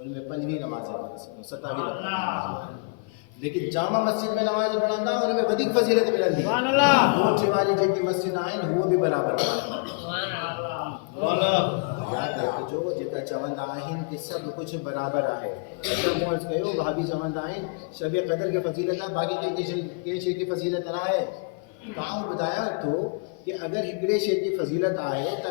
ان میں 5ویں نماز ہے 27 رکعت. لیکن جامع مسجد میں نماز پڑھندا ان میں وڌيڪ فضیلت ملندی. سبحان اللہ. کوٹھ والی جيڪي مسجد آهن هو بھی برابر آهن. سبحان اللہ. یاد رکھجو جيڪا چوندا آهن کہ سب کچھ برابر آهي. سب عرض کيو بھابي چوندا آهن شب قدر کی فضیلت ہے باقی کئی شے کی فضیلت نہ ہے. کہاں بتایا تو کہ اگر ہکڑے شے کی فضیلت آهي ته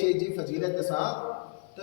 شے جي فضیلت سان ته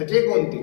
گھٹے کون تھی.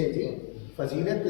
شے جي فضیلت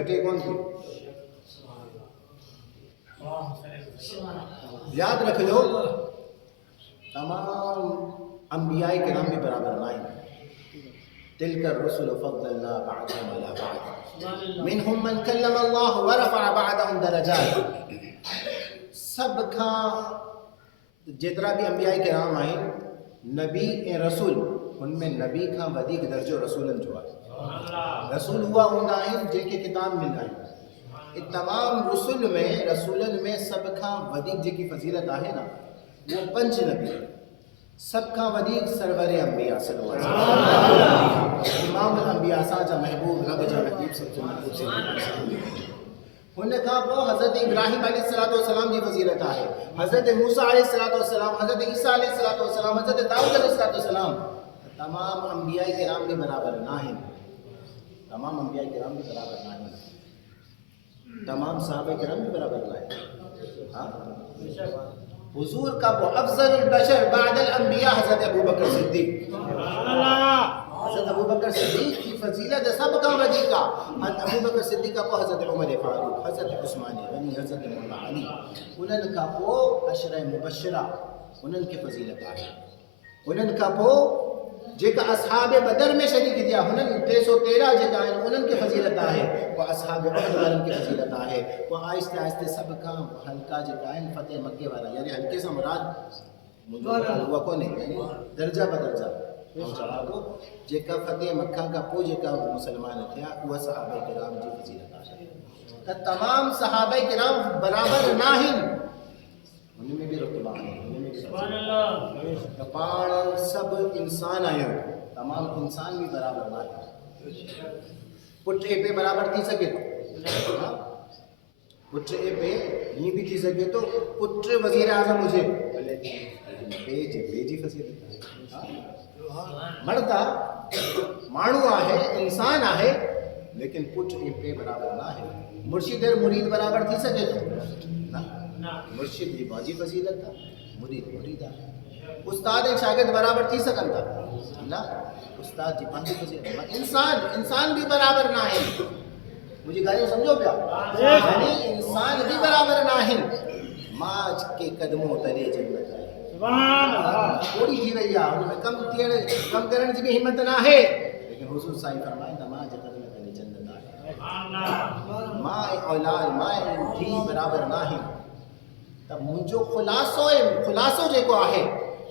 گھٹے کون تھی. یاد رکھجو تمام انبیاء کرام بھی برابر نہ ہیں. تلک الرسل فضلنا بعضهم على بعض منهم من كلم الله ورفع بعضهم درجات. سب کا جترا بھی انبیاء کرام آئے نبی اے رسول ان میں نبی کا ودیک درجو رسولن جو ہے. رسول ہوا ہوندا ہے جن کے کتاب ملنا ہے. تمام رسول میں رسولن میں سب کا ودیک جن کی فضیلت ہے نا وہ 5 نبی. سب کا ودیک سرور انبیاء صلی اللہ علیہ وسلم امام الانبیاء ساجا محبوب رب جا حبیب سب سے محبوب سے ان کا وہ حضرت ابراہیم علیہ السلام کی فضیلت ہے. حضرت موسیٰ علیہ السلام, حضرت عیسیٰ علیہ السلام, حضرت داؤد علیہ السلام. تمام انبیاء کرام بھی برابر نہ ہیں. تمام انبیاء کرام بھی برابر نہ ہیں. تمام صحابہ کرام بھی برابر نہ ہیں. ہاں حضور کا وہ افضل البشر بعد الانبیاء حضرت ابوبکر صدیق. حضرت ابوبکر صدیق کی فضیلت سب کا وجہ کا. ابوبکر صدیق کا وہ حضرت عمر فاروق, حضرت عثمان غنی, حضرت مولا علی انہن کا وہ عشرہ مبشرہ انہن کی فضیلت ہے. انہن کا وہ جیکا اصحاب بدر میں شریک دیا انہن 313 جیکا ہیں انہن کی فضیلت ہے. وہ اصحاب احد والن کی فضیلت ہے. وہ آہستہ آہستہ سب کا حلقہ جیکا ہیں فتح مکہ والا یعنی حلقے سے مراد منظور ہوا کون ہے یعنی درجہ بدرجہ کو جیکا فتح مکہ کا پو جیکا مسلمان تھیا وہ صحابہ کرام جی فضیلت ہے. تمام صحابہ کرام برابر نہ ہیں. ان میں بھی رتبہ ہے. سبحان اللہ. پان سب انسان آئے تمام انسان بھی برابر نہ ہیں. پٹھے پہ برابر تھی سکے تو پٹھے پہ یہ بھی تھی سکے تو پٹھے وزیر اعظم مجھے بیجی فضیلت مرتا مانو آہے انسان آہے لیکن پٹھے پہ برابر نہ ہے. مرشد اور مرید برابر تھی سکے تو مرشد بھی باجی فضیلت تھا, مرید مرید ہے. استاد ایک شاگرد برابر تھی سکن تھا نا, استاد جی باجی فضیلت. انسان بھی برابر نہ ہے. مجھے گالیوں سمجھو پیا یعنی انسان بھی برابر نہ ہے. ماج کے قدموں تلے جنت ہے. سبحان اللہ. تھوڑی تھی وئی ہے ان میں کم کرنے کی بھی ہمت نہ ہے لیکن حضور صاحب فرمائیں تھا ماج قدموں تلے جنت ہے. سبحان اللہ. ماں اولاد ماں بھی برابر نہ ہے. تب منجو خلاصو جے کو آہے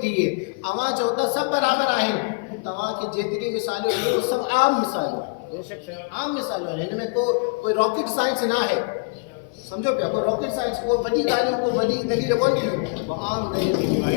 تھی ہے. اواں چوتا سب برابر آہن. تواں کی جتری مثالیں ہیں وہ سب عام مثالیں ہیں. عام مثالیں ہیں. ان میں کوئی راکٹ سائنس نہ ہے. سمجھو پیا کوئی راکٹ سائنس کو بڑی ڳالهيون کو بڑی دلیل کون تھی وہ عام دلیل ہے.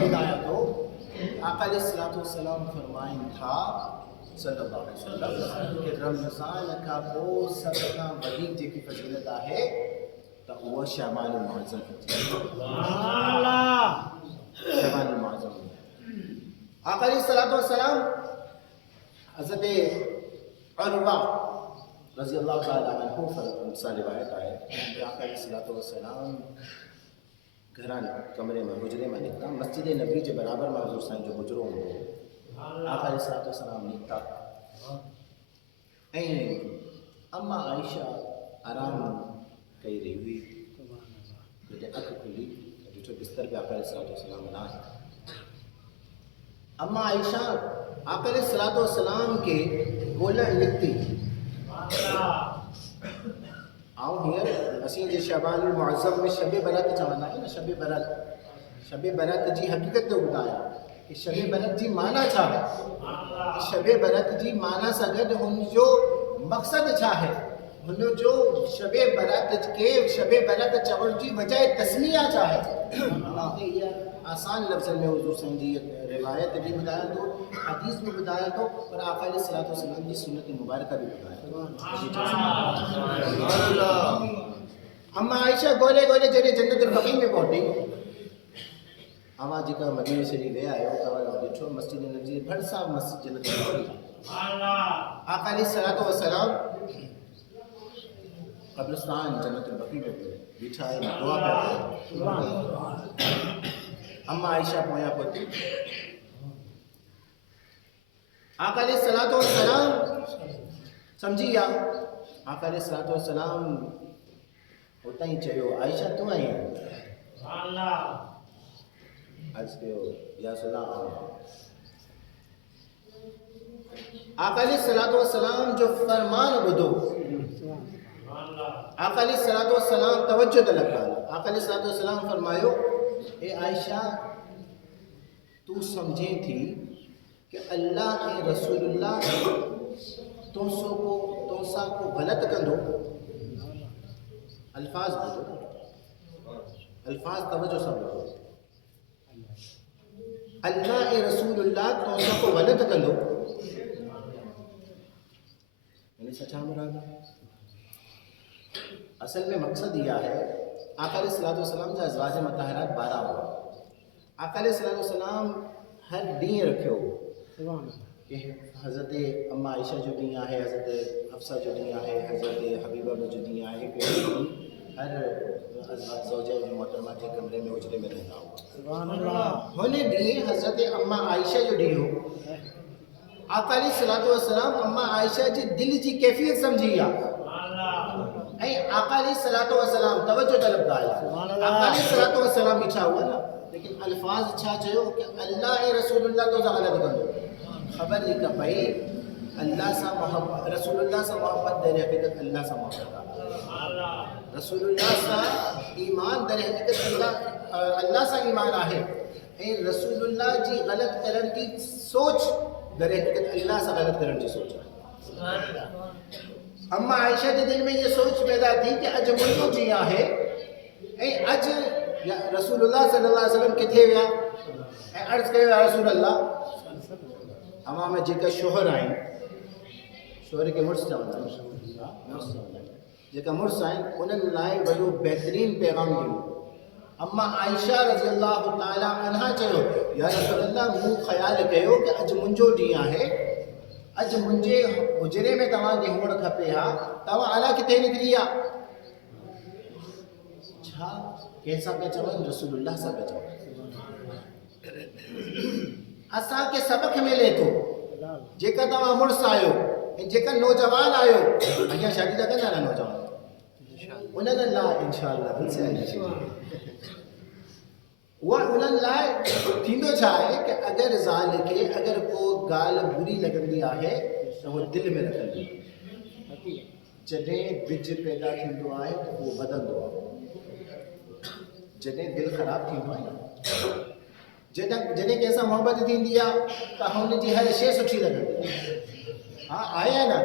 ہدایت ہو آقا علیہ الصلوۃ والسلام فرمائیں تھا صلی اللہ علیہ وسلم کہ رمضان کا وہ سب کا وڈی جی فضیلت ہے تو وہ شعبان المعظم. سبحان اللہ. شعبان المعظم. آقا علیہ الصلوۃ والسلام حضرت عروہ رضی اللہ تعالی عنہ سے روایت ہے کہ آقا علیہ الصلوۃ والسلام گھران کمرے میں حجرے میں نکتا مسجد نبی کے برابر میں حضور سائیں جو حجروں ہوں آقا علیہ الصلوۃ والسلام نکتا ایں اما عائشہ آرام کہی رہی ہوئی جب اکھ کھلی جو بستر پہ آقا علیہ الصلوۃ والسلام نہ ہے. اما عائشہ آقا علیہ الصلوۃ والسلام کے گولڑ لکھتی آؤں ہیر اسیں جو شعبان المعظم میں شب برات چوانا ہے نا. شب برات جی حقیقت تو بتایا کہ شب برات جی معنی چھا ہے. شب برات جی معنی سا گڈ ہن جو مقصد چھا ہے ہن جو شب برات کے شب برات چور جی وجہ تسمیہ چاہے یہ آسان لفظ میں حضور سمجھی روایت بھی بتایا تو حدیث بھی بتایا تو اور آقا علیہ الصلوۃ والسلام کی سنت مبارکہ بھی بتایا. اما عائشہ گولے گولے جڑے جنت البقیع میں پہنچی اما جی کا مدینہ شریف گیا ہے اور دیکھو مسجد نبوی بڑا سا مسجد جنت البقیع. آقا علیہ الصلوۃ والسلام قبرستان جنت البقیع میں بٹھا ہے دعا کرتے ہیں. اما عائشہ پویا پوتی آقا علیہ الصلوۃ والسلام سمجھی یا آقا علیہ الصلوۃ والسلام ہوتا ہی چاہیے عائشہ تو آئی عرض کہو یا سلام. آقا علیہ الصلوۃ والسلام جو فرمان بدو آقا علیہ الصلوۃ والسلام توجہ طلب کر. آقا علیہ الصلوۃ والسلام فرمایو اے عائشہ تو سمجھیں تھی کہ اللہ کے رسول اللہ توسا کو غلط کر دو. الفاظ بدو الفاظ توجہ سب لو. اللہ کے رسول اللہ توسا کو غلط کر دو یعنی سچا مراد اصل میں مقصد یہ ہے. آقا علیہ الصلوۃ والسلام جو ازواج مطہرات 12 ہوا. آقا علیہ الصلوۃ والسلام ہر دین رکھو کہ حضرت اما عائشہ جو دنیا ہے, حضرت حفصہ جو دنیا ہے, حضرت حبیبہ جو دنیا ہے کہ ہر زوجہ جو محترمہ کے کمرے میں اجرے میں رہنا ہوا. سبحان اللہ. ہونے دی حضرت اما عائشہ جو دی ہو آقا علیہ الصلوۃ والسلام اما عائشہ جی دل جی کیفیت سمجھی اے آقا علیہ الصلوۃ والسلام توجہ طلب گایا. آقا علیہ الصلوۃ والسلام اچھا ہوا نا لیکن الفاظ اچھا چاہو کہ اللہ اے رسول اللہ تو غلط کر دو. خبر نہیں کہ بھائی اللہ سے محبت رسول اللہ سے محبت در حقیقت اللہ سے محبت رسول اللہ سے ایمان در حقیقت اللہ سے ایمان ہے. اے رسول اللہ جی غلط کرن کی سوچ در حقیقت اللہ سے غلط کرن کی سوچ ہے. اما عائشہ کے دل میں یہ سوچ پیدا تھی کہ اج منو جیا ہے اے اج رسول اللہ صلی اللہ علیہ وسلم کتھے ویا اے عرض کہو یا رسول اللہ اما میں جیکا شوہر آئیں شوہر کے مرس چاہتا جیکا مرس آئیں انہوں لائے بڑو بہترین پیغام دیو. اما عائشہ رضی اللہ تعالیٰ عنہ چاہو یا رسول اللہ مو خیال کہو کہ اج منجو ڈیاں ہے اج منجے حجرے میں تمام کے ہوڑ کھپے ہاں تمام علا کتے نکلیا چھا کیسا پہ چاہو رسول اللہ سا پہ چاہو اسا کے سبق ملے تو جیکا تمام مرس آئیو جیکا نوجوان آئیو اگیا شادی دا کرنا نا نوجوان انہوں اللہ انشاءاللہ دل سے وہ انہوں لائے تھیندو چاہے کہ اگر زال کے اگر کو گال بری لگن دیا ہے تو وہ دل میں رکھن دی جنہیں بج پیدا تھیندو آئے تو وہ بدن دو جنہیں دل خراب تھیندو آئے جنہیں کیسا محبت دین دیا تو ہم نے جی ہر شے سچی لگن دیا. ہاں آیا نا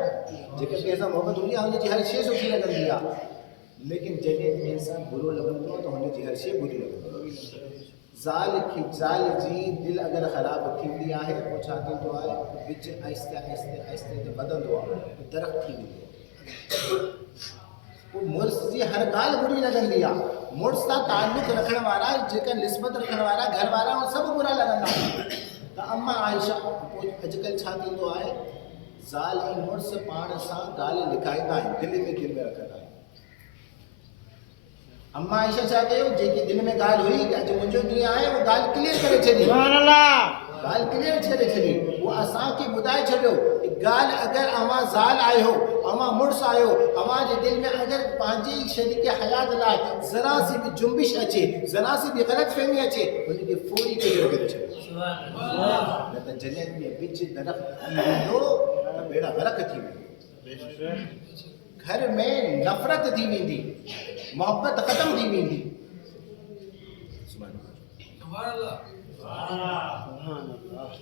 جنہیں کیسا محبت دیا ہم نے جی ہر شے سچی لگن دیا لیکن جنہیں کیسا برو لگن دیا تو ہم نے جی ہر شے بری لگن دیا. زال جی دل اگر خراب تھی دیا ہے وہ چاہتے تو آئے بچ آہستہ آہستہ آہستہ بدل دو درخت تھی دیا وہ مرس جی ہر گال بری لگن دیا. مرس کا تعلق رکھنے والا جکا نسبت رکھنے والا گھر والا وہ سب برا لگن دیا. تو اما عائشہ اجکل چھاتی تو آئے زال ہی مرس پان سا گال لکھائے گائیں دل میں گر میں رکھا گائیں. اما عائشہ چاہتے ہو جے کی دن میں گال ہوئی کہ جو منجو دنیا آئے وہ گال کلیر کرے چھڑی گال کلیر چھڑے چھڑی وہ اساں کی بدائے چھڑو گال اگر اما زال آئے ہو اما مرس آئے ہو اما جے دل میں اگر پانچی شریک حیات لائے ذرا سی بھی جنبش اچھے ذرا سی بھی غلط فہمی اچھے انہیں کی فوری کلیر کرے چھڑے لیکن جنت میں بچ درخت دو بیڑا غرق تھی گھر میں نفرت دی ہوئی تھی محبت ختم دی ہوئی تھی. سبحان اللہ سبحان اللہ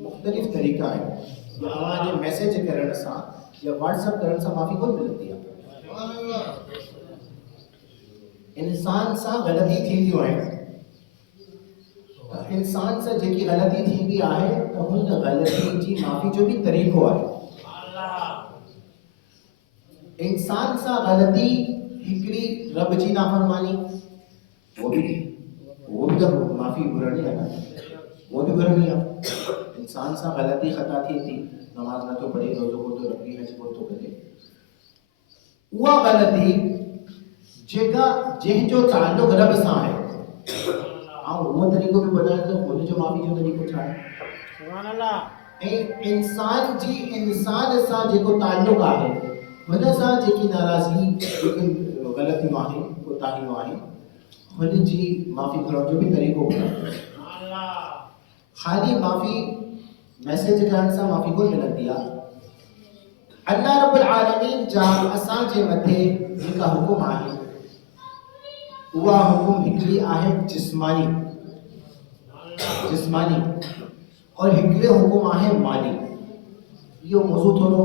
مختلف طریقہ ہے. جو میسج کرنے سے یا واٹس ایپ کرنے سے معافی کون ملتی ہے. انسان سے غلطی تھی ہے. انسان سے جی غلطی تھی ہے تو ان غلطی کی معافی جو بھی طریقہ ہے. انسان سے غلطی ہکڑی رب جی نافرمانی وہ بھی تو معافی گھرنی ہے نا. وہ بھی گھرنی ہے. انسان سے غلطی خطا تھی نماز نہ تو پڑھی روزوں کو تو رکھی حج کو تو کرے. وہ غلطی جن جو تعلق رب سے ہے وہ طریقوں بھی بتائیں تو بولے جو معافی جو طریقہ چاہے. سبحان اللہ. انسان جی انسان سے جو تعلق ہے ان سے جی ناراضگی غلطی ہے کوتاہی ہے ان جی معافی کرو جو بھی طریقو خالی معافی میسج کرنے سے معافی کو ملتی ہے. اللہ رب العالمین جا اساں جے متھے ایک حکم ہے وہ حکم ہکڑی ہے جسمانی اور ہکڑے حکم ہے مالی. یہ موضوع تھوڑو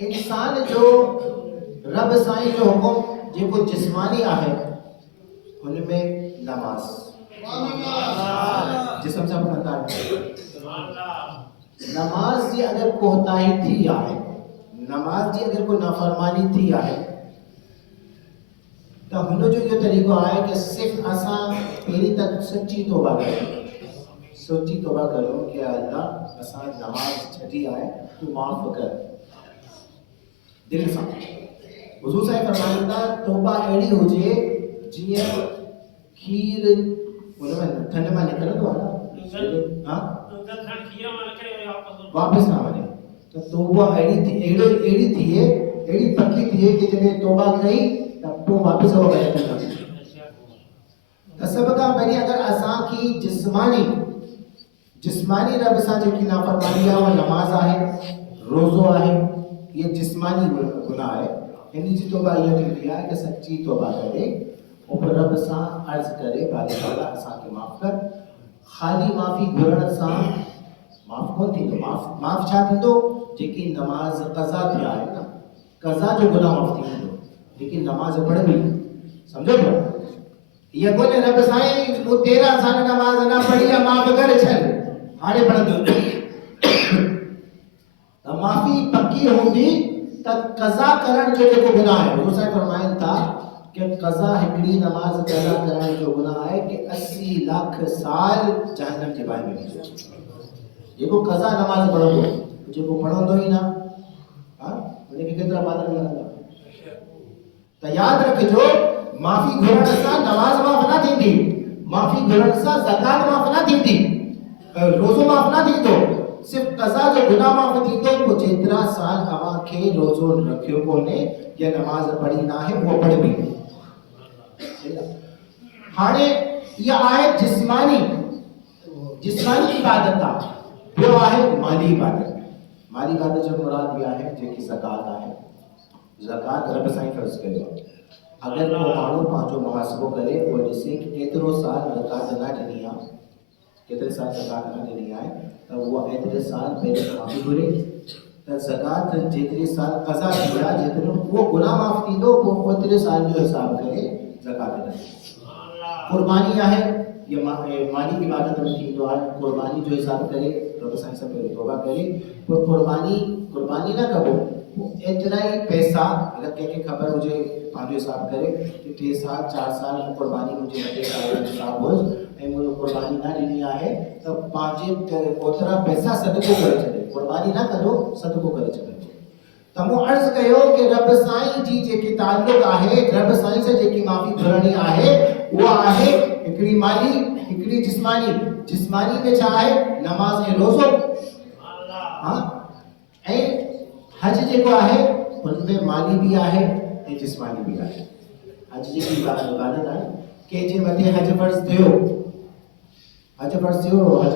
انسان جو رب سائیں جو حکم جو جسمانی ہے ان میں نماز جسم سے پڑھتا ہے. نماز جی اگر کوتاہی تھی ہے نماز جی اگر کوئی نافرمانی تھی ہے تو ہن جو یہ طریقہ ہے کہ صرف اساں پہلی تک سچی توبہ کرو کہ اللہ اساں نماز چھٹی ہے تو معاف کر دل سے. حضور صاحب فرمائندا توبہ ایڑی ہو جے جی کھیر ان میں ٹھنڈ میں نکلندو ہے نا واپس نہ ونے تو توبہ ایڑی تھی ایڑی پکی تھی کہ جب توبہ کئی تو واپس ہو گئے تھا. سب کا پہلے اگر اساں کی جسمانی رب سا جو کی نافرمانی ہے وہ نماز ہے روزو ہے یہ جسمانی گناہ ہے. یعنی جی توبہ یہ نکلی ہے کہ سچی توبہ کرے اور رب سا عرض کرے بارے والا اساں کے معاف کر. خالی معافی گھرن سا معاف کون تھی تو معاف چھا تھی تو جی نماز قضا تھیا ہے نا قضا جو گناہ معاف تھی تو لیکن نماز پڑھ بھی سمجھو گا یہ کوئی رب سائیں وہ 13 سال نماز نہ پڑھی یا معاف کر چھل ہاڑے پڑھ دو معافی پکی ہوندی تک قضا کرن جو گناہ ہے. وہ صاحب فرمائیں تھا کہ قضا ہکڑی نماز قضا کرن جو گناہ ہے کہ 80 لاکھ سال جہنم کے بارے میں یہ کو قضا نماز پڑھو جو کو پڑھو دو ہی نا ہاں انہیں کہ کتنا بات نہیں لگا تو یاد رکھ جو معافی گھرن سا نماز معاف نہ تھی معافی گھرن سا زکات معاف نہ تھی روزو معاف نہ تھی تو صرف قضا جو گناہ معاف تھی تو وہ جتنا سال ہوا کے روزو رکھیو کو نے یا نماز پڑھی نہ ہے وہ پڑھ بھی ہاڑے یہ آیت جسمانی عبادت تھا جو ہے مالی عبادت جو مراد یہ ہے جو کہ زکات ہے. زکات رب سائیں فرض کرے اگر وہ مانو پانچوں محاسبوں کرے وہ جسے کترو سال زکات نہ دینی ہے کتنے سال زکات نہ دینی ہے تو وہ اتنے سال پہلے معافی گھرے تو زکات جتنے سال قضا کیا جتنے وہ گناہ معاف تھی تو وہ اتنے سال جو حساب کرے زکات دے. قربانی ہے یہ مالی عبادت میں تھی تو قربانی جو حساب کرے رب سائیں سے پہلے توبہ کرے وہ قربانی نہ کرو اتنا ہی پیسہ اگر کہ خبر مجھے پانچ حساب کرے کہ 3 سال 4 سال قربانی مجھے حساب ہو مجھے قربانی نہ دینی ہے تو 5 اوترا پیسہ صدقو کرے چلے قربانی نہ کرو صدقو کرے چلے. تمو عرض کہو کہ رب سائیں جی جے کی تعلق ہے رب سائیں سے جے کی معافی گھرنی ہے وہ ہے ہکڑی مالی ہکڑی جسمانی میں چاہے نماز روزو ہاں اے حج جے کو ہے ان میں مالی بھی ہے جسمانی بھی ہے. حج جے کی عبادت ہے کہ جے متے حج فرض تھیو حج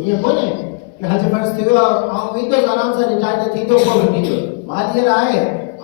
یہ کون ہے کہ حج فرض تھیو آؤں ویندو آرام سے ریٹائر تھی تو کو بھی مالی ہے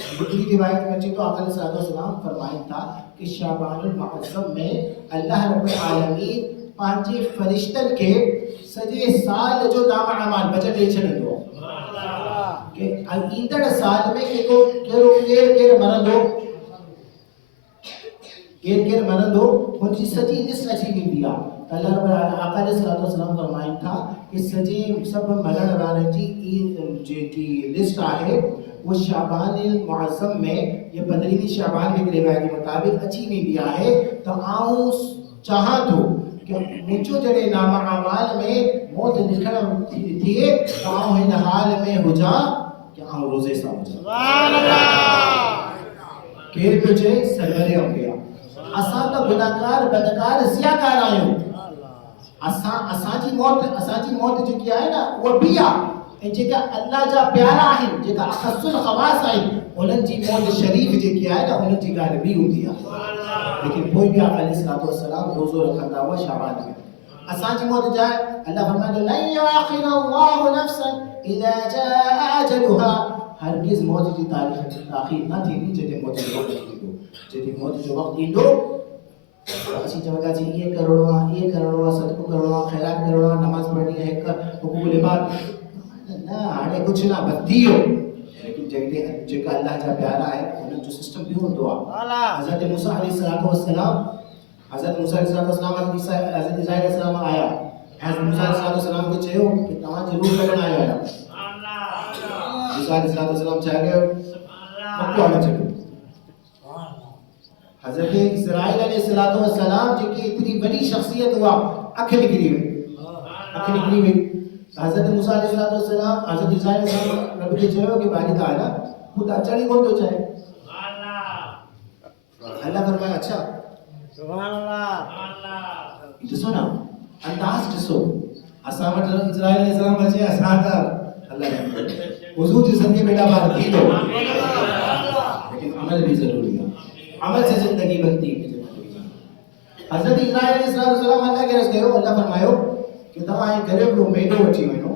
دوسری روایت میں تو آقا علیہ السلام فرمائیں تھا کہ شعبان المعظم میں اللہ رب العالمین پانچے فرشتن کے سجے سال جو نام اعمال بچت دے چھڑندو کہ ایندڑ سال میں کیر مرندو ان کی سجی لسٹ اچھی ویندی آ اللہ رب آقا علیہ السلام فرمائیں تھا کہ سجے سب مرن والن جی کی لسٹ ہے وہ شعبان المعظم میں یہ 15ویں شعبان میں روایت کے مطابق اچھی ویندی ہے تو آؤں چاہاں تو کہ مجھو جڑے نام اعمال میں موت لکھن تھے تو آؤں ہن حال میں ہو جا کہ آؤں روزے سا ہو جا سبحان اللہ کیر پچھے سرور انبیاء اساں تو گناہگار بدکار سیاکار آیوں اساں جی موت جو کیا ہے نا وہ بھی آ جیکا اللہ جا پیارا آہن جیکا اخص الخواص آہن انہن جی موت شریف جی کیا ہے نا انہن جی گال بھی ہوتی ہے لیکن کوئی بھی آقا علیہ السلام روزو رکھتا ہوا شعبان میں اساں جی موت جائے اللہ فرمائے لن یؤخر اللہ نفسا اذا جاء اجلها ہرگز موت جی تاخیر نہ تھی جدی موت جو وقت ایندو جدی موت جو وقت ایندو اسی جگہ جی یہ کروڑا صدقہ کروڑا خیرات کروڑا نماز پڑھنی ہے حقوق العباد نہ ہاڑے کچھ نہ بدیو لیکن جگہ اللہ جا پیارا ہے انہوں جو سسٹم بھی ہوندو آ حضرت موسیٰ علیہ السلام حضرت عیسیٰ علیہ السلام آیا حضرت موسیٰ علیہ السلام کو چاہیو کہ تمہاں ضرور لگن آیا ہے عیسیٰ علیہ السلام چاہ گئے مکو آنے چلو حضرت اسرائیل علیہ السلام جی کی اتنی بڑی شخصیت ہوا اکھ نکلی ہوئی حضرت موسیٰ علیہ السلام حضرت عیسیٰ علیہ السلام رب کے چاہو کہ باری تعالیٰ خود چڑھی کون تو چاہے اللہ فرمایا اچھا سبحان اللہ جسو نا انداز جسو اسامت اسرائیل علیہ السلام بچے اساتا اللہ نے حضور جسم کے بیٹا بات کی دو لیکن عمل بھی ضروری ہے عمل سے زندگی بنتی ہے حضرت اسرائیل علیہ السلام اللہ کے رسول اللہ فرمایو کہ تم آئے گھرے کو میڈو بچی ونو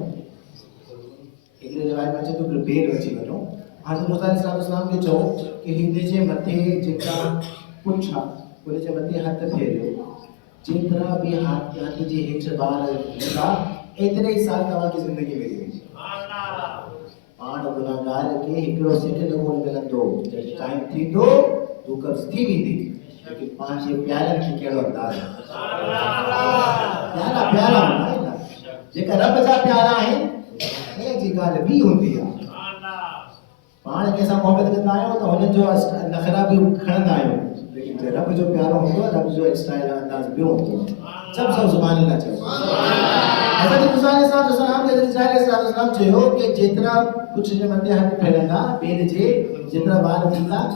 ایک روایت میں تو بھیڑ بچی ونو حضرت موسیٰ علیہ السلام کے چو کہ ہندے جے متھے جتا پچھا بولے جے متھے ہاتھ پھیریو جتنا بھی ہاتھ جے ہیچ بار لگا اتنے ہی سال تمہاں کی زندگی میں گئی پان گناہگار کے ہکڑو سیکنڈ کو ملندو جب ٹائم تھی تو قبض تھی بھی تھی لیکن پانچ یہ پیارن کی کیڑو انداز ہے پیارا ہونا ہے نا جیکا رب جا پیارا ہے یہ جی گال بھی ہوتی ہے پان کیسا محبت کرتا ہے تو انہیں جو نخرہ بھی کھڑند آئے لیکن رب جو پیارا ہوگا رب جو اسٹائل انداز بھی ہوگا سب زبان اللہ چاہیے حضرت موسیٰ علیہ السلام کے حضرت عیسیٰ علیہ السلام چاہیو کہ جتنا کچھ جو مندے ہاتھ پھیلنگا بید جے جتنا بار دیتا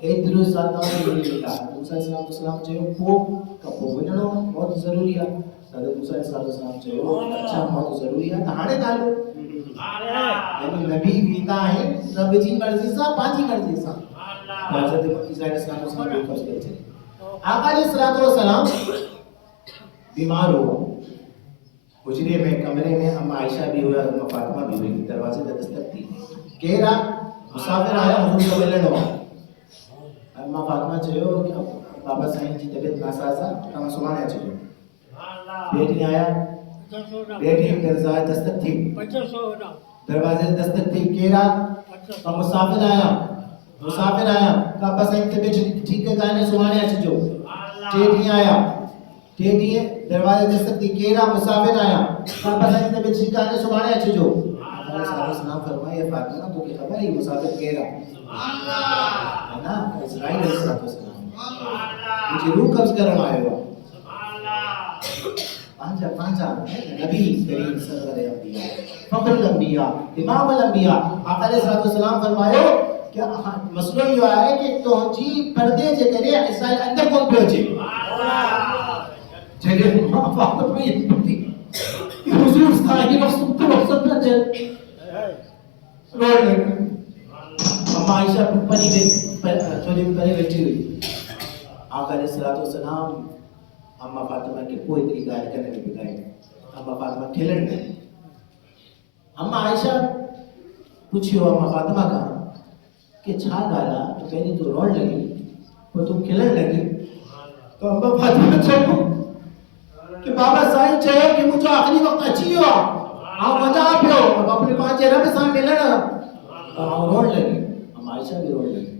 ایک دلو سال تمام بھی ملتا موسیٰ علیہ السلام چاہیو پوپ کا پوپ بننو بہت ضروری ہے حضرت موسیٰ علیہ السلام چاہیو اچھا بہت ضروری ہے کہانے تعلق یعنی نبی بیتا ہے رب جی مرضی سا پانچی مرضی سا حضرت عیسیٰ علیہ السلام کو قبض کرتے آقا علیہ السلام بیمار ہوا حجرے میں کمرے میں اما عائشہ بھی ہوئی اور اما فاطمہ بھی ہوئی دروازے پر دستک تھی کہہ رہا مسافر آیا حضور کو ملن ہوا اما فاطمہ چاہیو کہ بابا سائن جی طبیعت ناسازا تمہیں سمانے چاہیو بیٹی آیا بیٹی دروازے دستک تھی دروازے دستک تھی کہہ رہا مسافر آیا بابا سائن طبیعت ٹھیک ہے کہنے سمانے چاہیو ٹیٹی آیا ٹیٹی دروازے دستک تھی کہہ رہا مسافر آیا بابا سائن طبیعت ٹھیک ہے سمانے چاہیو السلام فرمائے فاطمہ تو کی خبر ہے مسافر کہہ رہا ہے نا اسرائیل علیہ السلام مجھے روح قبض کرنا آئے ہوا پانچا نبی کریم سرور انبیاء فخر الانبیاء امام الانبیاء آقا علیہ السلام فرمائے کہ مسئلہ یہ ہے کہ تو جی پردے جے کرے اسرائیل اندر کون پہنچے جگہ فاطمہ میں یہ پڑتی حضور صاحب وقت نہ جل روڈ لگا اما عائشہ پری تھوڑی پری بیٹھی ہوئی آقا علیہ السلام اما فاطمہ کے کوئی طریقہ کرنے میں بتائے اما فاطمہ کھیلن میں اما عائشہ پوچھو اما فاطمہ کا کہ کہ چھا گالا تو پہلی تو روڑ لگی وہ تو کھلن لگی تو امبا فاطمہ چاہو کہ بابا سائیں چاہے کہ مجھے آخری وقت اچھی ہوا آپ مجھا پیو اب اپنے پانچ چہرہ پہ سامنے ملنا تو روڑ لگی ہم عائشہ بھی روڑ لگی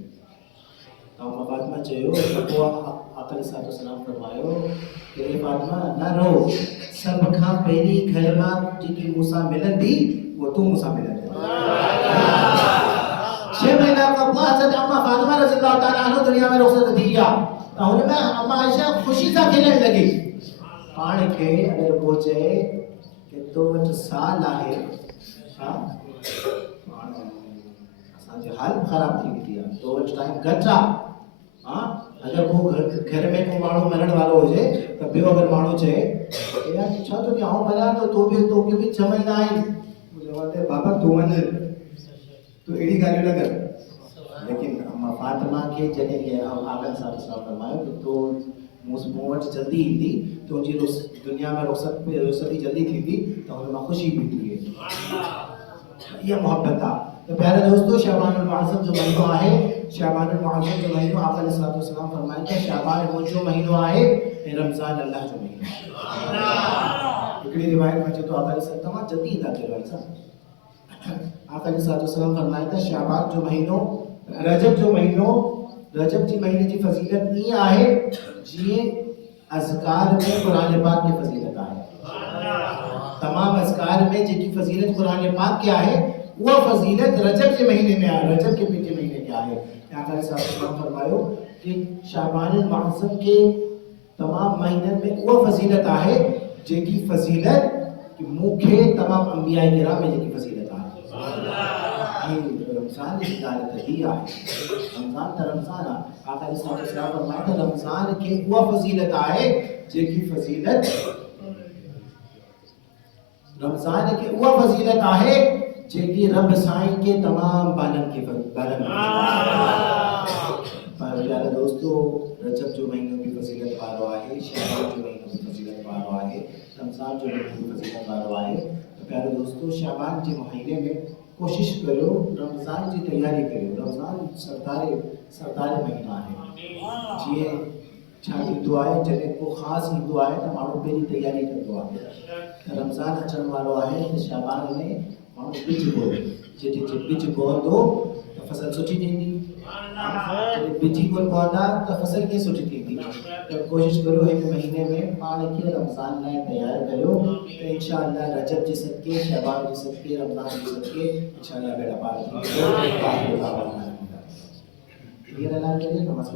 تو امبا فاطمہ چاہو وہ آقا علیہ السلام فرمایو کہ اے فاطمہ نہ رو سب کھا پہلی گھر میں جی کی موسیٰ ملن دی وہ تو موسیٰ ملن دی 6 مہینہ کا حضرت اما فاطمہ رضی اللہ تعالیٰ عنہ دنیا میں رخصت دیا تو ان میں اما عائشہ خوشی سے کھیلنے لگی پاڑ کے اگر پہنچے کہ تو وچ سال آئے جو حال خراب تھی گیا تو وچ ٹائم گھٹا اگر وہ گھر میں کو مانو مرن والو ہو جائے تو بیو اگر مانو چاہے یار چھا تو کہ آؤں مرا تو بھی سمجھ نہ آئی مجھے بولتے بابا تو من تو ایڈی گالیوں نہ کر لیکن اما فاطمہ کے جنے کے آقا صاحب صاحب فرمایا کہ تو موت جلدی ہی تھی تو جی دنیا میں رخصتی جلدی تھی تو ہمیں خوشی بھی تھی یہ محبت تھا تو پیارے دوستو شعبان المعظم جو مہینہ ہے شعبان المعظم جو مہینہ آقا علیہ السلام فرمائے کہ شعبان وہ جو مہینہ ہے رمضان اللہ جو مہینہ اکڑی روایت میں تو آقا علیہ السلام جلدی ادا کر رہا ہے آقا علیہ السلام فرمایا تھا شعبان جو مہینہ رجب جو مہینہ رجب جی مہینے کی فضیلت نہیں آئے جی اذکار میں قرآن پاک کی فضیلت آئے تمام اذکار میں جی کی فضیلت قرآن پاک کیا ہے وہ فضیلت رجب کے مہینے میں آئے رجب کے پیچھے مہینے کیا ہے آقا علیہ السلام فرمایا کہ شعبان المعظم کے تمام مہینوں میں وہ فضیلت آئے جی کی فضیلت مکھے تمام انبیاء کرام میں جی کی فضیلت آئے رمضان کی ہدایت ہی آئے رمضان تا رمضان آقا علیہ السلام فرماتا رمضان کے وہ فضیلت آئے جے کی فضیلت رمضان کے وہ فضیلت آئے جے کی رب سائن کے تمام بالن کی بالن پیارے دوستو رجب جو مہینوں کی فضیلت بارو آئے شعبان جو مہینوں کی فضیلت بارو آئے رمضان جو مہینوں کی فضیلت بارو آئے پیارے دوستو شعبان کے مہینے میں کوشش کرو رمضان کی تیاری کرو رمضان سردار مہینہ ہے جی چھا ہندو آئے جنہیں کو خاص ہندو آئے تو مانو پہلی تیاری کرو آئے رمضان اچھن والو آئے تو شعبان میں مانو بچ بو جی بچ بو دو تو فصل سوچی دیں گی بچی کو پودا تو فصل کی سوچی دیں گی تو کوشش کرو ایک مہینے میں پان کے رمضان لائے تیار کرو تو انشاءاللہ رجب جی صدقے شعبان جی صدقے رمضان جی صدقے انشاءاللہ بیڑا پار یہ اعلان کریے نماز